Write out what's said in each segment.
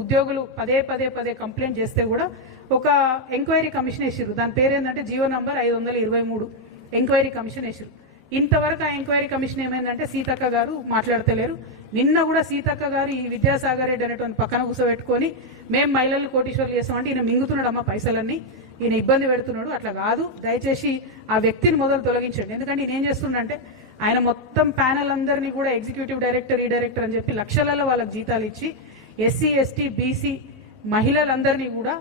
ఉద్యోగులు పదే పదే పదే కంప్లైంట్ చేస్తే కూడా ఒక ఎంక్వైరీ కమిషన్ వేసిరు. దాని పేరు ఏంటంటే జీవో నంబర్ 523 ఎంక్వైరీ కమిషన్ వేసిరు. ఇంతవరకు ఆ ఎంక్వైరీ కమిషన్ ఏమైందంటే సీతక్క గారు మాట్లాడతలేరు. నిన్న కూడా సీతక్క గారు ఈ విద్యాసాగర్ రెడ్డి అనేటువంటి పక్కన కూర్చోబెట్టుకొని మేము మహిళలు కోటీశ్వర్లు చేస్తామంటే ఈయన మింగుతున్నాడు అమ్మ పైసలన్నీ, ఈయన ఇబ్బంది పెడుతున్నాడు. అట్లా కాదు, దయచేసి ఆ వ్యక్తిని మొదలు తొలగించండి. ఎందుకంటే ఈయన ఏం చేస్తున్నాడంటే ఆయన మొత్తం ప్యానల్ అందరినీ కూడా ఎగ్జిక్యూటివ్ డైరెక్టర్ ఈ డైరెక్టర్ అని చెప్పి లక్షలలో వాళ్ళకి జీతాలు ఇచ్చి ఎస్సీ ఎస్టీ బీసీ మహిళలందరినీ కూడా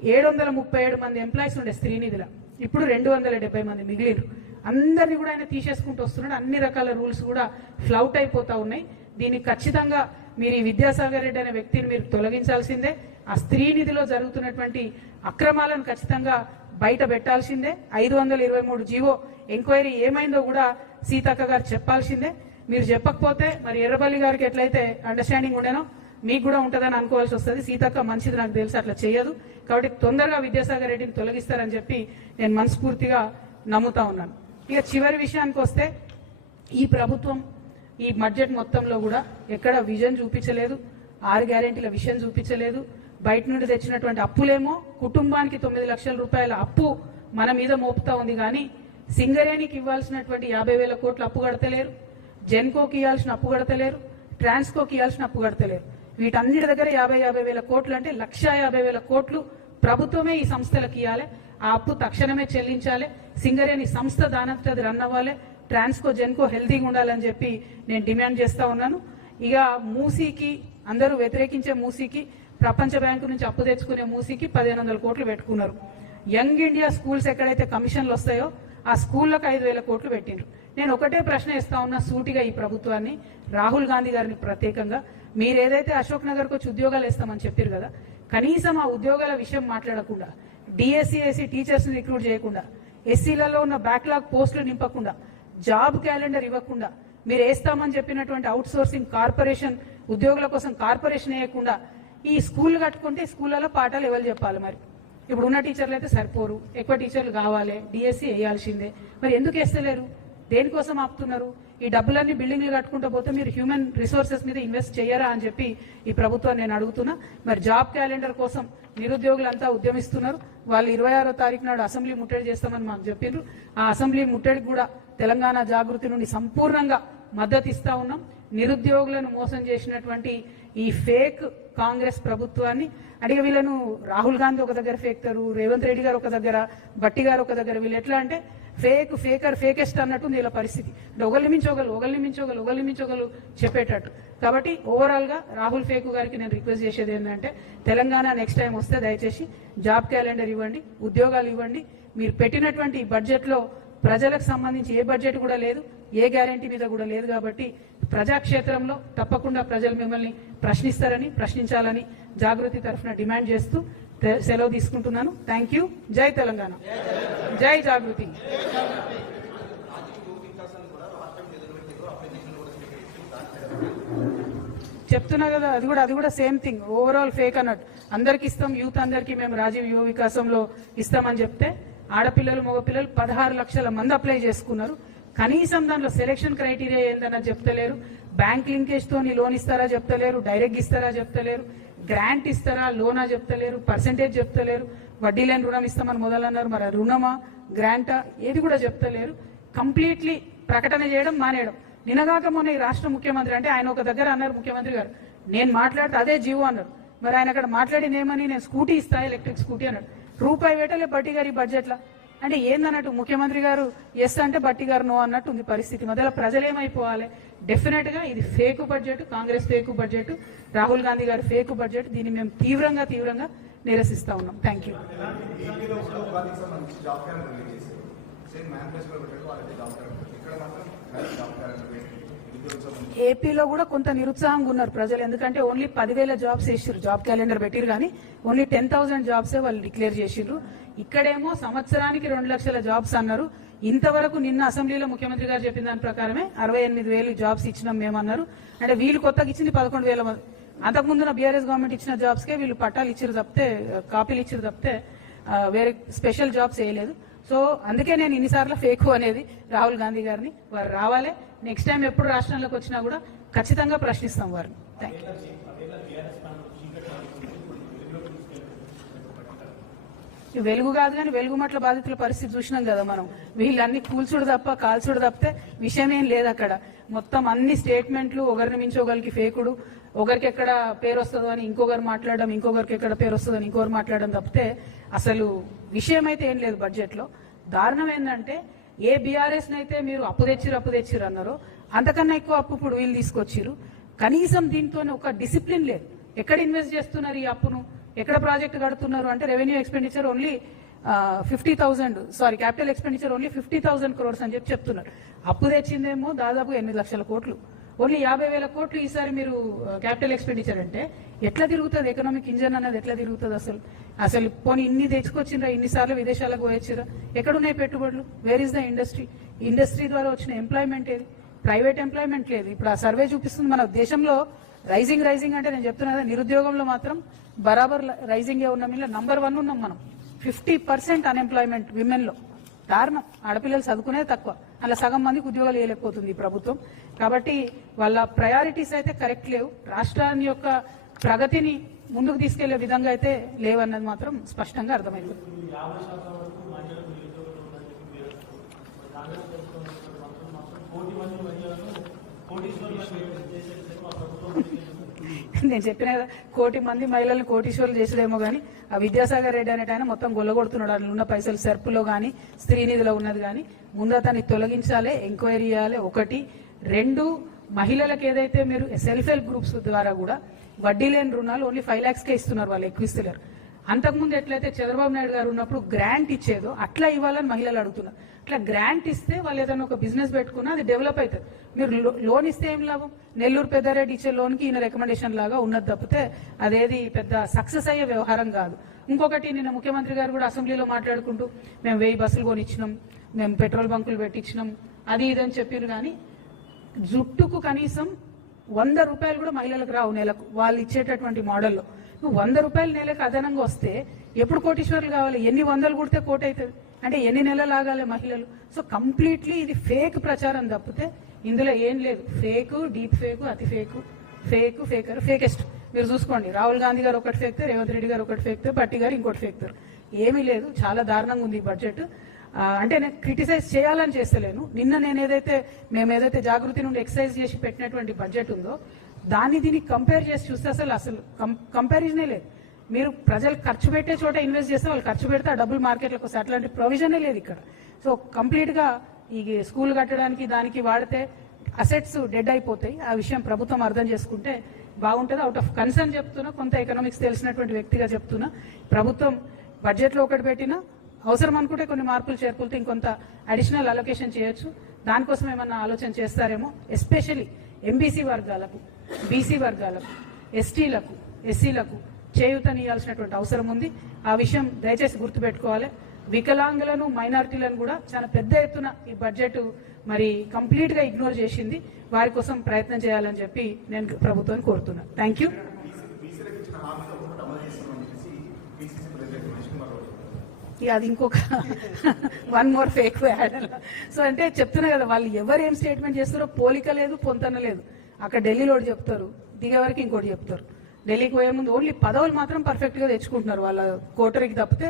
737 మంది ఎంప్లాయీస్ ఉండే స్త్రీనిధిలో ఇప్పుడు 270 మంది మిగిలిరు. అందరినీ కూడా ఆయన తీసేసుకుంటూ వస్తున్నాడు. అన్ని రకాల రూల్స్ కూడా ఫ్లౌట్ అయిపోతా ఉన్నాయి. దీనికి ఖచ్చితంగా మీరు ఈ విద్యాసాగర్ రెడ్డి అనే వ్యక్తిని మీరు తొలగించాల్సిందే. ఆ స్త్రీ నిధిలో జరుగుతున్నటువంటి అక్రమాలను ఖచ్చితంగా బయట పెట్టాల్సిందే. 523 జీవో ఎంక్వైరీ ఏమైందో కూడా సీతక్క గారు చెప్పాల్సిందే. మీరు చెప్పకపోతే మరి ఎర్రబల్లి గారికి ఎట్లయితే అండర్స్టాండింగ్ ఉండేనో మీకు కూడా ఉంటుందని అనుకోవాల్సి వస్తుంది. సీతక్క మంచిది నాకు తెలుసు, అట్లా చేయదు. కాబట్టి తొందరగా విద్యాసాగర్ రెడ్డిని తొలగిస్తారని చెప్పి నేను మనస్ఫూర్తిగా నమ్ముతా ఉన్నాను. ఇక చివరి విషయానికి వస్తే ఈ ప్రభుత్వం ఈ బడ్జెట్ మొత్తంలో కూడా ఎక్కడ విజన్ చూపించలేదు, 6 గ్యారెంటీల విషయం చూపించలేదు. బయట నుండి తెచ్చినటువంటి అప్పులేమో కుటుంబానికి 9 లక్షల రూపాయల అప్పు మన మీద మోపుతా ఉంది. కానీ సింగరేణికి ఇవ్వాల్సినటువంటి 50,000 కోట్లు అప్పు కడతలేరు, జెన్కోకి ఇవ్వాల్సిన అప్పు కడతలేరు, ట్రాన్స్కోకి ఇవ్వాల్సిన అప్పు కడతలేరు. వీటన్నిటి దగ్గర 50,000 కోట్లు అంటే 1,50,000 కోట్లు ప్రభుత్వమే ఈ సంస్థలకు ఇవ్వాలి. ఆ అప్పు తక్షణమే చెల్లించాలి. సింగరేణి సంస్థ దానంతది రన్ అవ్వాలి. ట్రాన్స్కో జెన్కో హెల్తీగా ఉండాలని చెప్పి నేను డిమాండ్ చేస్తా ఉన్నాను. ఇక మూసీకి అందరూ వ్యతిరేకించే మూసీకి ప్రపంచ బ్యాంకు నుంచి అప్పు తెచ్చుకునే మూసీకి 1,500 కోట్లు పెట్టుకున్నారు. యంగ్ ఇండియా స్కూల్స్ ఎక్కడైతే కమిషన్లు వస్తాయో ఆ స్కూళ్ళకు 5,000 కోట్లు పెట్టిండ్రు. నేను ఒకటే ప్రశ్న ఇస్తా ఉన్నా సూటిగా ఈ ప్రభుత్వాన్ని, రాహుల్ గాంధీ గారిని ప్రత్యేకంగా, మీరు ఏదైతే అశోక్ నగర్కి వచ్చి ఉద్యోగాలు ఇస్తామని చెప్పారు కదా, కనీసం ఆ ఉద్యోగాల విషయం మాట్లాడకుండా, డిఎస్సీ ఎస్సీ టీచర్స్ని రిక్రూట్ చేయకుండా, ఎస్సీలలో ఉన్న బ్యాక్లాగ్ పోస్టులు నింపకుండా, జాబ్ క్యాలెండర్ ఇవ్వకుండా, మీరు వేస్తామని చెప్పినటువంటి అవుట్ సోర్సింగ్ కార్పొరేషన్ ఉద్యోగుల కోసం కార్పొరేషన్ వేయకుండా ఈ స్కూల్ కట్టుకుంటే స్కూళ్ళలో పాఠాలు ఎవరు చెప్పాలి? మరి ఇప్పుడు ఉన్న టీచర్లు అయితే సరిపోరు, ఎక్కువ టీచర్లు కావాలి, డిఎస్సీ వేయాల్సిందే. మరి ఎందుకు వేస్తలేరు? దేనికోసం ఆపుతున్నారు? ఈ డబ్బులన్నీ బిల్డింగ్లు కట్టుకుంటూ పోతే మీరు హ్యూమన్ రిసోర్సెస్ మీద ఇన్వెస్ట్ చేయరా అని చెప్పి ఈ ప్రభుత్వాన్ని నేను అడుగుతున్నా. మరి జాబ్ క్యాలెండర్ కోసం నిరుద్యోగులంతా ఉద్యమిస్తున్నారు. వాళ్ళు 26వ తారీఖు నాడు అసెంబ్లీ ముట్టడి చేస్తామని మాకు చెప్పిండ్రు. ఆ అసెంబ్లీ ముట్టడికి కూడా తెలంగాణ జాగృతి నుండి సంపూర్ణంగా మద్దతు ఇస్తా ఉన్నాం. నిరుద్యోగులను మోసం చేసినటువంటి ఈ ఫేక్ కాంగ్రెస్ ప్రభుత్వాన్ని అడిగి వీళ్ళను రాహుల్ గాంధీ ఒక దగ్గర ఫేక్తారు, రేవంత్ రెడ్డి గారు ఒక దగ్గర, బట్టి గారు ఒక దగ్గర. వీళ్ళు ఎట్లా అంటే ఫేకర్ ఫేకెస్ట్ అన్నట్టు వీళ్ళ పరిస్థితి. అంటే ఒకరిని మించోగలు చెప్పేటట్టు. కాబట్టి ఓవరాల్ గా రాహుల్ ఫేకు గారికి నేను రిక్వెస్ట్ చేసేది ఏంటంటే తెలంగాణ నెక్స్ట్ టైం వస్తే దయచేసి జాబ్ క్యాలెండర్ ఇవ్వండి, ఉద్యోగాలు ఇవ్వండి. మీరు పెట్టినటువంటి బడ్జెట్ లో ప్రజలకు సంబంధించి ఏ బడ్జెట్ కూడా లేదు, ఏ గ్యారంటీ మీద కూడా లేదు. కాబట్టి ప్రజాక్షేత్రంలో తప్పకుండా ప్రజలు మిమ్మల్ని ప్రశ్నించాలని జాగృతి తరఫున డిమాండ్ చేస్తూ సెలవు తీసుకుంటున్నాను. Thank you. జై తెలంగాణ, జై జాగృతి. చెప్తున్నా కదా, అది కూడా సేమ్ థింగ్, ఓవరాల్ ఫేక్ అన్నట్టు. అందరికి ఇస్తాం, యూత్ అందరికీ మేము రాజీవ్ యువ వికాసంలో ఇస్తామని చెప్తే ఆడపిల్లలు మగపిల్లలు 16 లక్షల మంది అప్లై చేసుకున్నారు. కనీసం దాంట్లో సెలెక్షన్ క్రైటీరియా ఏందన్నా చెప్తలేరు. బ్యాంక్ లింకేజ్ తోని లోన్ ఇస్తారా చెప్తలేరు, డైరెక్ట్ ఇస్తారా చెప్తలేరు, గ్రాంట్ ఇస్తారా లోనా చెప్తలేరు, పర్సెంటేజ్ చెప్తలేరు, వడ్డీ లేని రుణం ఇస్తామని మొదలన్నారు. మరి రుణమా గ్రాంటా ఏది కూడా చెప్తలేరు. కంప్లీట్లీ ప్రకటన చేయడం మానేయడం. నిన్నగాక మొన్న ఈ రాష్ట్ర ముఖ్యమంత్రి అంటే ఆయన ఒక దగ్గర అన్నారు, ముఖ్యమంత్రి గారు నేను మాట్లాడితే అదే జీవో అన్నారు. మరి ఆయన అక్కడ మాట్లాడింది ఏమని, నేను స్కూటీ ఇస్తా ఎలక్ట్రిక్ స్కూటీ అన్నాడు. రూపాయి వేటలే బట్టి గారు ఈ బడ్జెట్లో. అంటే ఏందన్నట్టు, ముఖ్యమంత్రి గారు ఎస్ అంటే బట్టి గారు నో అన్నట్టు ఉంది పరిస్థితి. మొదల ప్రజలేమైపోవాలి? డెఫినెట్ గా ఇది fake budget, Congress fake budget, Rahul Gandhi గారు ఫేక్ బడ్జెట్. దీన్ని మేము తీవ్రంగా నిరసిస్తా ఉన్నాం. Thank you. ఏపీలో కూడా కొంత నిరుత్సాహంగా ఉన్నారు ప్రజలు. ఎందుకంటే ఓన్లీ 10,000 జాబ్స్ వేసారు, జాబ్ క్యాలెండర్ పెట్టిరు, కానీ ఓన్లీ 10,000 జాబ్సే వాళ్ళు డిక్లేర్ చేసిండ్రు. ఇక్కడేమో సంవత్సరానికి 2 లక్షల జాబ్స్ అన్నారు. ఇంతవరకు నిన్న అసెంబ్లీలో ముఖ్యమంత్రి గారు చెప్పిన దాని ప్రకారమే 68,000 జాబ్స్ ఇచ్చినాం మేమన్నారు. అంటే వీళ్ళు కొత్తగా ఇచ్చింది 11,000 మంది. అంతకుముందున బీఆర్ఎస్ గవర్నమెంట్ ఇచ్చిన జాబ్స్ కే వీళ్ళు పట్టాలు ఇచ్చిరు తప్పితే, కాపీలు ఇచ్చిరు తప్పితే వేరే స్పెషల్ జాబ్స్ వేయలేదు. సో అందుకే నేను ఇన్నిసార్లు ఫేకు అనేది రాహుల్ గాంధీ గారిని. వారు రావాలి, నెక్స్ట్ టైం ఎప్పుడు రాష్ట్రంలోకి వచ్చినా కూడా ఖచ్చితంగా ప్రశ్నిస్తాం వారిని. Thank you. వెలుగు కాదు కానీ వెలుగుమట్ల బాధితుల పరిస్థితి చూసినాం కదా మనం. వీళ్ళన్ని కూల్చుడు తప్ప కాల్చుడు తప్పితే విషయం ఏం లేదు అక్కడ. మొత్తం అన్ని స్టేట్మెంట్లు ఒకరిని మించి ఒకరికి ఫేకుడు, ఒకరికి ఎక్కడ పేరు వస్తుందో అని ఇంకొకరు మాట్లాడడం, ఇంకొకరికి ఎక్కడ పేరు వస్తుందో అని ఇంకొకరు మాట్లాడడం తప్పితే అసలు విషయం అయితే ఏం లేదు బడ్జెట్ లో. దారుణం ఏంటంటే ఏ బీఆర్ఎస్ నైతే మీరు అప్పు తెచ్చిరు అన్నారో అంతకన్నా ఎక్కువ అప్పు ఇప్పుడు వీళ్ళు తీసుకొచ్చిరు. కనీసం దీంతోనే ఒక డిసిప్లిన్ లేదు. ఎక్కడ ఇన్వెస్ట్ చేస్తున్నారు ఈ అప్పును, ఎక్కడ ప్రాజెక్ట్ కడుతున్నారు అంటే revenue expenditure only 50,000, sorry capital expenditure only 50,000 crores అని చెప్తున్నారు. అప్పు తెచ్చిందేమో దాదాపు 8 లక్షల కోట్లు, ఓన్లీ 50,000 కోట్లు ఈసారి మీరు క్యాపిటల్ ఎక్స్పెండిచర్ అంటే ఎట్లా తిరుగుతుంది ఎకనామిక్ ఇంజన్ అనేది, ఎట్లా తిరుగుతుంది అసలు పోనీ ఇన్ని తెచ్చుకొచ్చిండ్రా, ఇన్నిసార్లు విదేశాలకు పోయొచ్చిరా, ఎక్కడున్నాయి పెట్టుబడులు, వేర్ ఇస్ ద ఇండస్ట్రీ ద్వారా వచ్చిన ఎంప్లాయ్మెంట్ ఏది, ప్రైవేట్ ఎంప్లాయ్మెంట్ లేదు. ఇప్పుడు ఆ సర్వే చూపిస్తుంది మన దేశంలో రైజింగ్ అంటే నేను చెప్తున్నా కదా, నిరుద్యోగంలో మాత్రం బరాబర్ రైజింగ్ ఉన్నాం. ఇలా నంబర్ 1 ఉన్నాం మనం. 50% అన్ఎంప్లాయ్మెంట్ విమెన్ లో. దారుణం. ఆడపిల్లలు చదువుకునే తక్కువ, అలా సగం మందికి ఉద్యోగాలు వేయలేకపోతుంది ఈ ప్రభుత్వం. కాబట్టి వాళ్ళ ప్రయారిటీస్ అయితే కరెక్ట్ లేవు. రాష్ట్రాన్ని యొక్క ప్రగతిని ముందుకు తీసుకెళ్లే విధంగా అయితే లేవన్నది మాత్రం స్పష్టంగా అర్థమైంది. నేను చెప్పిన 1 కోటి మంది మహిళలను కోటీశ్వరులు చేసేదేమో కానీ ఆ విద్యాసాగర్ రెడ్డి అనేట ఆయన మొత్తం గొల్లగొడుతున్నాడు. అందులో ఉన్న పైసలు సెర్పులో కానీ స్త్రీనిధిలో ఉన్నది కానీ ముందు అతన్ని తొలగించాలి, ఎంక్వైరీ చేయాలి. 1, 2 మహిళలకు ఏదైతే మీరు సెల్ఫ్ హెల్ప్ గ్రూప్స్ ద్వారా కూడా వడ్డీ లేని రుణాలు ఓన్లీ 5 lakhsకే ఇస్తున్నారు, వాళ్ళు ఎక్కువ ఇస్తున్నారు. అంతకుముందు ఎట్లయితే చంద్రబాబు నాయుడు గారు ఉన్నప్పుడు గ్రాంట్ ఇచ్చేదో అట్లా ఇవ్వాలని మహిళలు అడుగుతున్నారు. అట్లా గ్రాంట్ ఇస్తే వాళ్ళు ఏదైనా ఒక బిజినెస్ పెట్టుకున్నా అది డెవలప్ అవుతుంది. మీరు లోన్ ఇస్తే ఏం లాభం? నెల్లూరు పెద్దారెడ్డి ఇచ్చే లోన్కి ఈయన రికమెండేషన్ లాగా ఉన్నది తప్పితే అదేది పెద్ద సక్సెస్ అయ్యే వ్యవహారం కాదు. ఇంకొకటి, నిన్న ముఖ్యమంత్రి గారు కూడా అసెంబ్లీలో మాట్లాడుకుంటూ మేము 1000 బస్సులు కొనిచ్చినాం, మేము పెట్రోల్ బంకులు పెట్టించినాం, అది ఇదని చెప్పారు. కానీ జుట్టుకు కనీసం 100 రూపాయలు కూడా మహిళలకు రావు నెలకు వాళ్ళు ఇచ్చేటటువంటి మోడల్లో. నువ్వు 100 రూపాయలు నెలకు అదనంగా వస్తే ఎప్పుడు కోటీశ్వరులు కావాలి? ఎన్ని వందలు కుడితే కోటి అవుతుంది అంటే ఎన్ని నెలలు ఆగాలి మహిళలు? సో కంప్లీట్లీ ఇది ఫేక్ ప్రచారం తప్పితే ఇందులో ఏం లేదు. ఫేక్, డీప్ ఫేక్, అతి ఫేకర్, ఫేకెస్ట్. మీరు చూసుకోండి, రాహుల్ గాంధీ గారు ఒకటి ఫేక్తారు, రేవంత్ రెడ్డి గారు ఒకటి ఫేక్తారు, భట్టి గారు ఇంకోటి ఫేక్తారు. ఏమీ లేదు. చాలా దారుణంగా ఉంది ఈ బడ్జెట్. అంటే నేను క్రిటిసైజ్ చేయాలని చేస్తలేను. నిన్న నేను మేము ఏదైతే జాగృతి నుండి ఎక్సర్సైజ్ చేసి పెట్టినటువంటి బడ్జెట్ ఉందో దాన్ని దీనికి కంపేర్ చేసి చూస్తే అసలు కంపారిజనే లేదు. మీరు ప్రజలు ఖర్చు పెట్టే చోట ఇన్వెస్ట్ చేస్తే వాళ్ళు ఖర్చు పెడితే ఆ డబ్బులు మార్కెట్లోకి వస్తాయి. అట్లాంటి ప్రొవిజనే లేదు ఇక్కడ. సో కంప్లీట్ గా ఈ స్కూల్ కట్టడానికి దానికి వాడితే అసెట్స్ డెడ్ అయిపోతాయి. ఆ విషయం ప్రభుత్వం అర్థం చేసుకుంటే బాగుంటుంది. అవుట్ ఆఫ్ కన్సర్న్ చెప్తున్నా, కొంత ఎకనామిక్స్ తెలిసినటువంటి వ్యక్తిగా చెప్తున్నా. ప్రభుత్వం బడ్జెట్ లో ఒకటి పెట్టినా అవసరం అనుకుంటే కొన్ని మార్పులు చేర్పులతో ఇంకొంత అడిషనల్ అలొకేషన్ చేయొచ్చు. దానికోసం ఏమన్నా ఆలోచన చేస్తారేమో. ఎస్పెషల్లీ ఎంబీసీ వర్గాలకు, బీసీ వర్గాలకు, ఎస్టీలకు, ఎస్సీలకు చేయూతనియాల్సినటువంటి అవసరం ఉంది. ఆ విషయం దయచేసి గుర్తుపెట్టుకోవాలి. వికలాంగులను, మైనారిటీలను కూడా చాలా పెద్ద ఎత్తున ఈ బడ్జెట్ మరి కంప్లీట్ గా ఇగ్నోర్ చేసింది. వారి కోసం ప్రయత్నం చేయాలని చెప్పి నేను ప్రభుత్వాన్ని కోరుతున్నా. Thank you. అది ఇంకొక 1 more ఫేక్ యాడ్. సో అంటే చెప్తున్నా కదా, వాళ్ళు ఎవరు ఏం స్టేట్మెంట్ చేస్తారో పోలిక లేదు, పొంతన లేదు. అక్కడ ఢిల్లీలో చెప్తారు, దిగే వరకు ఇంకోటి చెప్తారు. ఢిల్లీకి పోయే ముందు ఓన్లీ పదవులు మాత్రం పర్ఫెక్ట్ గా తెచ్చుకుంటున్నారు వాళ్ళ కోటరికి తప్పితే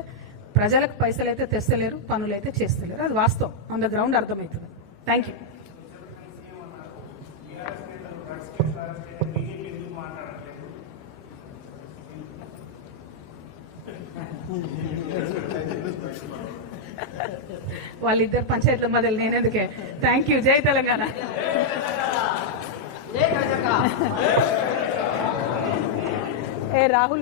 ప్రజలకు పైసలు అయితే తెస్తలేరు, పనులు అయితే చేస్తలేరు. అది వాస్తవం, ఆన్ ద గ్రౌండ్ అర్థమవుతుంది. Thank you. వాళ్ళిద్దరు పంచాయతీల మధ్యలో నేనెందుకే. Thank you. జై తెలంగాణ. రాహుల్